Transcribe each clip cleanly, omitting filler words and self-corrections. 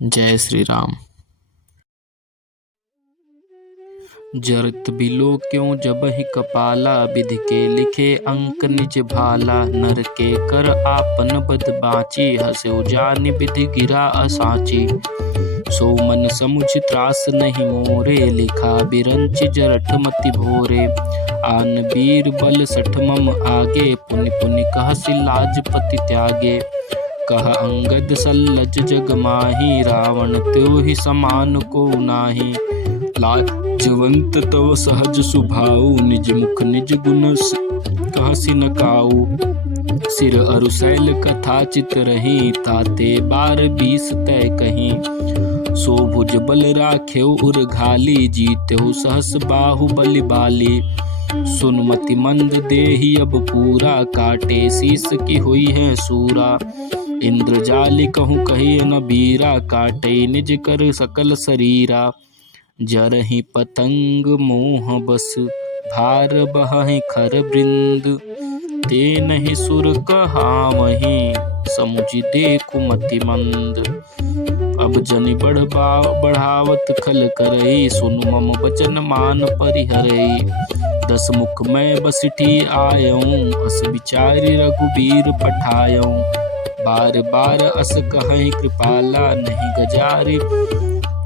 जय श्री राम। जरत बिलो क्यों जब ही कपाला, विधि के लिखे अंक निज भाला। नर के कर आपन बद बाची, हस्यो जानि विधि गिरा असाची। सो मन समुझ त्रास नहीं मोरे, लिखा बिरंच जरठ मति भोरे। आन बीर बल सठ मम आगे, पुनि पुनि कहसि लाजपति त्यागे। कह अंगद सल्लज जग माही, रावण त्यो ही समान को नाही। लाजवंत तव सहज सुभाऊ, निज मुख निज गुण कहसि न काऊ। सिर अरु शैल कथा चित रही, ताते 12-20 तय कहीं। सो भुज बल राख्यो उर घाली, जीत्यो सहस बाहु बलि बाली। सुनमति मंद देहि अब पूरा, काटे शीस की हुई है सूरा। इंद्रजाली कहूँ कही न बीरा, काटे निज कर सकल शरीरा। जरहि पतंग मोह बस, भार बहहि खर वृंद। ते नहीं सुर कहावहि, समुझि देखु मति मंद। अब जनि बढ़ावत खल करई, सुनु मम बचन मान परिहरई। 10 मुख मैं बसिठी आयऊँ, अस विचारि रघुबीर पठायऊँ। बार बार अस कहहि कृपाला, नहीं गजारि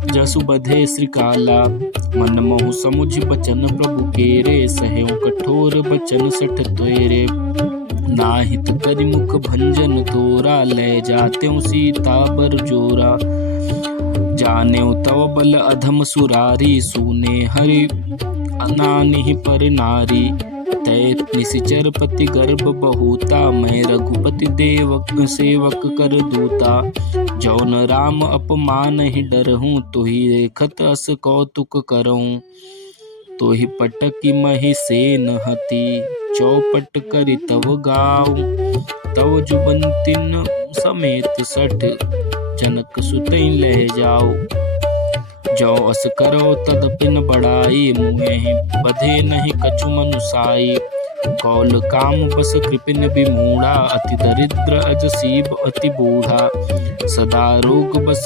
जसु बधे श्रीकाला। मन मोहु समुझ बचन प्रभु केरे, सह्यो कठोर बचन सठ त्वेरे। नाहित करि मुख भंजन तोरा, ले जात्यों सीता बर जोरा। जानेउ तव बल अधम सुरारी, सूने हरि अनानिहि पर नारी। तै निशिचर पति गर्भ बहुता, मैं रघुपति देवक सेवक कर दूता। जौन राम अपमान ही डरहूँ, तुहि रेखत अस कौतुक करऊँ। तुहि पटकी महि सेन हति, चौपट करि तव गाऊँ। तव जुबंतिन समेत 60 जनक सुतई लह जाऊ। जो अस करो तदपि न बढ़ाई, मुँहि बधे नहीं कछु मनुसाई। कौल काम बस कृपिन विमूढ़ा, अति दरिद्र अजसीब अति बूढ़ा। सदा रोग बस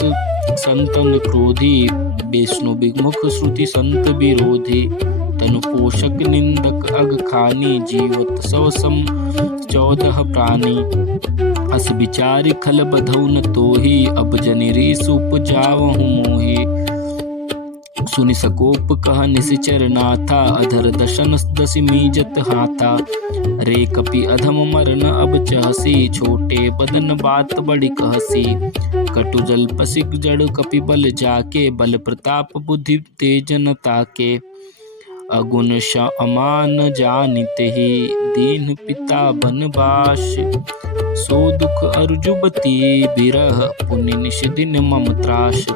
संतन क्रोधी, विष्णु विमुख श्रुति संत विरोधी। तनु पोषक निंदक अग खानी, जीवत 100 सम 14 प्राणी। अस विचारि खल बधौ न तोही, अब जनि रीस उपजावहु मोही। सुनि सकोप कह निशिचर नाथा, अधर दशन 10 मीजत हाथा। रे कपि अधम मरन अब चहसी, छोटे बदन बात बड़ी कहसी। कटु जल पसिक जड़ कपि बल जाके, बल प्रताप बुद्धि तेज न ताके। अगुन अमान जानितेहि, दीन पिता बनबास। सो दुख अरु जुबती बिरह, पुनि निश दिन मम त्रास।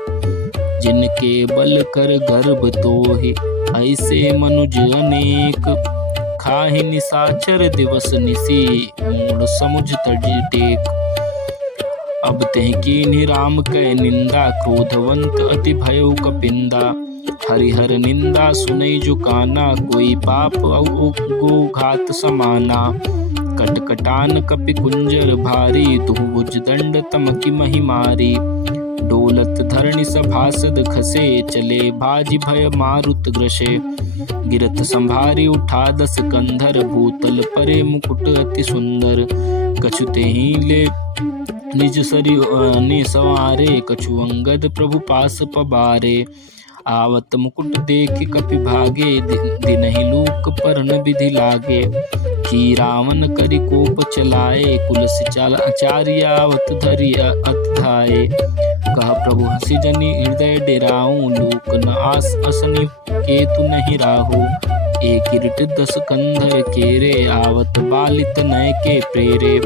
जिनके बल कर गर्भ तोहि, ऐसे मनुज अनेक। खाहि निशाचर दिवस निसी, मूढ़ समुझ तड़ि टेक। अब तेहि कीन्हि राम कै निंदा, क्रोधवंत अति भयो कपिंदा। हरिहर निंदा सुनई जो काना, कोई पाप गो घात समाना। कटकटान कपि कुंजर भारी, दुभुज दंड तमकि महि मारी। डोलत धरणि सभासद खसे, चले भाजी भय मारुत ग्रसे। गिरत संभारी उठा 10 कंधर, भूतल परे मुकुट अति सुंदर। कछु तेहि ले निज सरि ने सवारे, कछु अंगद प्रभु पास पबारे। आवत मुकुट देख कपि भागे, दिनहि लूक पर न विधि लागे। कि रावण करि कोप चलाए, कुलस आचार्यावत धरि अति धाये। कह प्रभु हंसी जनि हृदय डेराऊं, लूक न आस असनि केतु नहीं राहु। एक किरीट 10 कंधर केरे, आवत बालित नय के प्रेरे।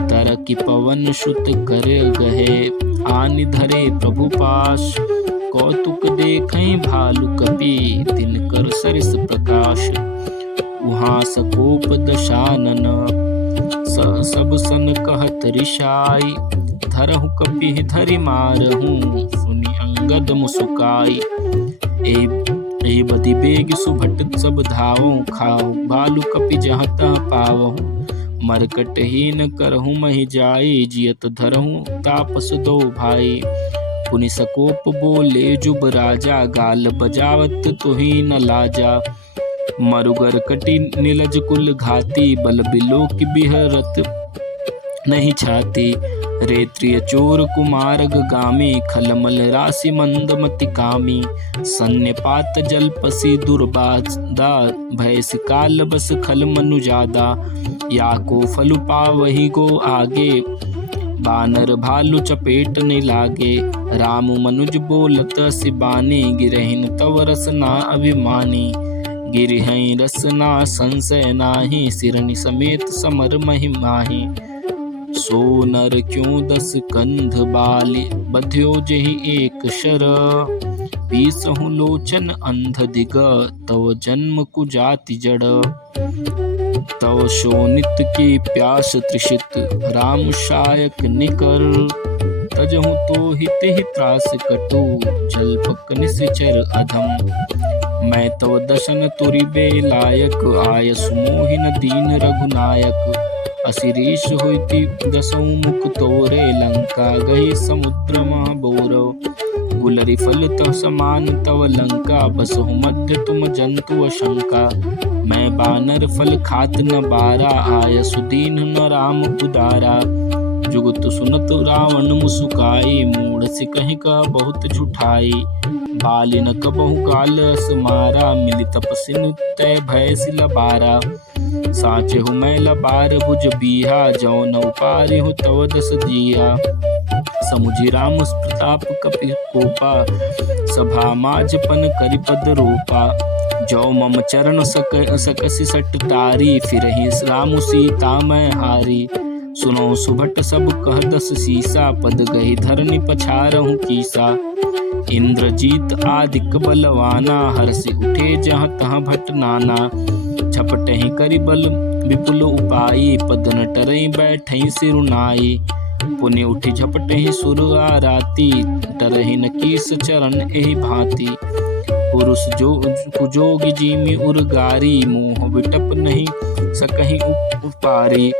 तरकि पवन सुत कर गहे, आनि धरे प्रभु पास। कौतुक देखई भालु कपि, दिनकर सरिस प्रकाश। उहाँ सकोप दशानन, सब सन कहत रिसाई। धरहु कपि धरि मारहूँ, सुनि अंगद मुसुकाई। ए बदि बेग सुभट सब धावऊँ, खाऊ भालु कपि जहाँ तहाँ पावहूँ। मरकटहीन करहूँ महि जाई, जियत धरहूँ तापस दो भाई। पुनि सकोप बोले जुब राजा, गाल बजावत तुही न लाजा। मरुगर कटि नीलज कुल घाती, बल बिलोक बिहरत नहीं छाती। रेत्रिय चोर कुमारग गामी, खलमल राशि मंदमति कामी। सन्यपात जलपसी दुर्बादा, भयस काल बस खल मनुजादा। या को फलु पावहि गो आगे, बानर भालु चपेट नहीं लागे। राम मनुज बोलत सिबानी, गिरहिन तव रसना अभिमानी। गिरहि रसना संशय नाही, सिरनि समेत समर महिमाही। सो नर क्यों 10 कंध बाली, बध्यो जेहि एक शर। पीसहु लोचन अंध दिग, तव जन्म कुजाति जड़। तव शोनित की प्यास त्रिषित, राम शायक निकर। तजहु तो हित ही त्रास कटु, जल्पक निश्चर अधम। मैं तव दशन तुरि बेलायक, आय सुमोहिन दीन रघुनायक। असिरीश होइति 10 मुख तोरे, लंका गई समुद्र महाबोर। गुलरि फल तव समान तव लंका, बसहु मध्य तुम जंतु अशंका। मैं बानर फल खात न बारा, आय सुदीन न राम उदारा। जुगत सुनत रावण मुसुकाई, मूढ़ सिकहि का बहुत झुठाई। बाली न कबहु गाल अस मारा, मिली तपसिन तय भय सिल बारा। साचे हूँ मैं लबार भुज बीहा, जौ न उपारि हूँ तव 10 दिया। समुझि राम प्रताप कपि कोपा, सभा माझपन करि पद रोपा। जौ मम चरण सकसि सट तारी, फिरहि राम सीता मैं हारी। सुनो सुभट सब कह 10 सीसा, पद गहि धरनि पछारहु कीसा। इंद्रजीत आदिक बलवाना, हर्षि उठे जहाँ तहाँ भट नाना। झपटहि करि बल विपुल उपाई, पद न टरई बैठई सिरुनाई। पुनि उठि झपटहि सुर आराती, टरहि न कीस चरण एहि भांति। पुरुष जो कुजोग जीमि उर्गारी, मोह विटप नहीं सकहि उपारी।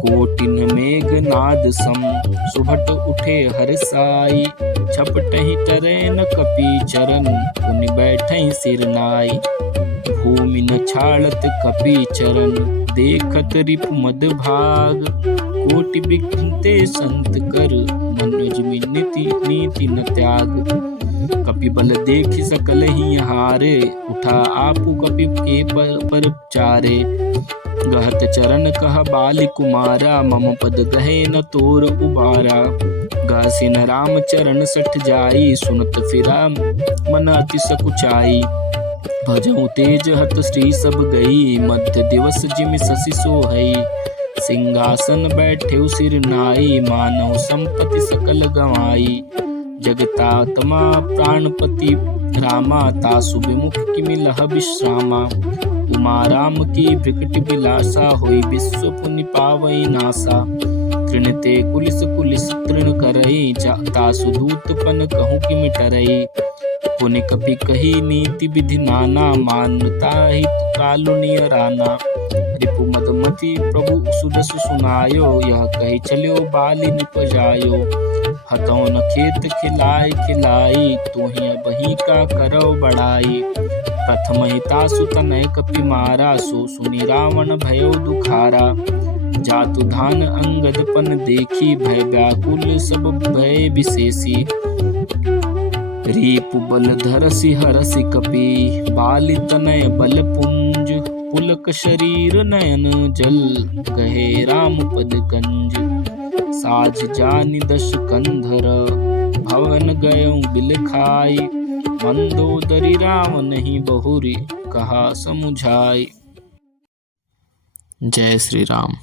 कोटिन मेघनाद सम, सुभट उठे हर्षाई। झपटहि टरै न कपि चरण, पुनि बैठहि सिरनाई। भूमि न छाड़त कपि चरण, देखत रिपु मद भाग। कोटि बिघ्नते संत कर, मनुज नीति न त्याग। कपि बल देखि सकल ही हारे, उठा आपु कपि के पर चारे। गहत चरण कह बाली कुमारा, मम पद गहे न तोर उबारा। गासिन राम चरण सठ जाई, सुनत फिरा मन अति सकुचाई। भजहु तेज हत श्री सब गई, मध्य दिवस जिमि शशि सोहई। सिंहासन बैठेउ सिर नाई, मानव संपत्ति सकल गंवाई। जगतात्मा प्राणपति रामा, तासु विमुख किमि लह विश्रामा। उमा राम की भृकुटि बिलासा, होई विश्व पुनि पावई नासा। तृणते कुलिस कुलिस तृण करई, तासु दूत पन कहूँ किमि टरई। पुनि कपि कही नीति विधि नाना, मानता हित कालुनिय राना। रिपु मदमति प्रभु सुजसु सुनायो, यह कही चल्यो बाली निपजायो। हतौ न खेत खिलाई खिलाई, तूहि अबहि का करौ बड़ाई। प्रथम ही तासु तनय कपि मारा, सो सुनि रावण भयो दुखारा। जातु धान अंगद पन देखी, भय व्याकुल सब भय विशेषी। रीपु बल धरसि हरसि कपि, बाली तनय बल पुंज। पुलक शरीर नयन जल, गहे राम पद कंज। साझ जानि 10 कंधर, भवन गयउ बिल खाई। मंदोदरी रावणहि बहुरी, कहा समुझाई। जय श्री राम।